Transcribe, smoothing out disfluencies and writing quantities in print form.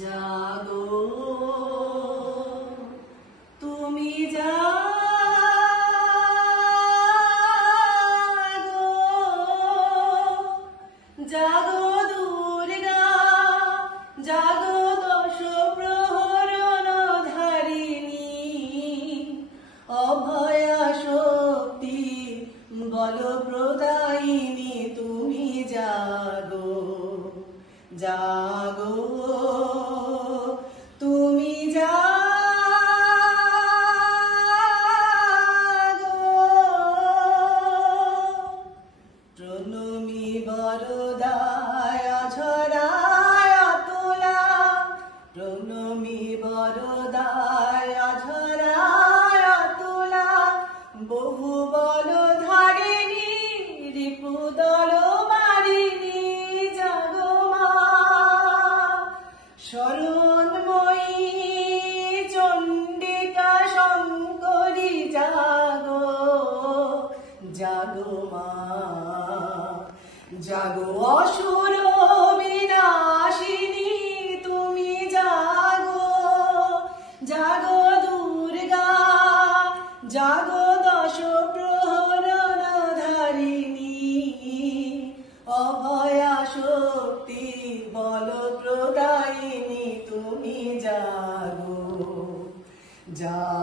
জাগো তুমি জাগো, জাগো দুর্গা, জাগো দশ প্রহরণ ধারিণী, অভয়া শক্তি বল প্রদায়িনী, তুমি জাগো, জাগো তুমি জাগো। প্রণমী বরদায় ঝরায় তোলা, প্রণমী বরদায় ঝরায় তোলা, বহু বল ধারিণী রিপুদল মারিণী, জাগো মা শরণময়ী চণ্ডিকা শঙ্করী, জাগো, জাগো মা, জাগো অসুর বিনাশিনী, তুমি জাগো, জাগো দুর্গা, জাগো দশ প্রহরণ ধারিণী, অভয়া শক্তি বল প্রদায়িনী, তুমি জাগো, জাগো।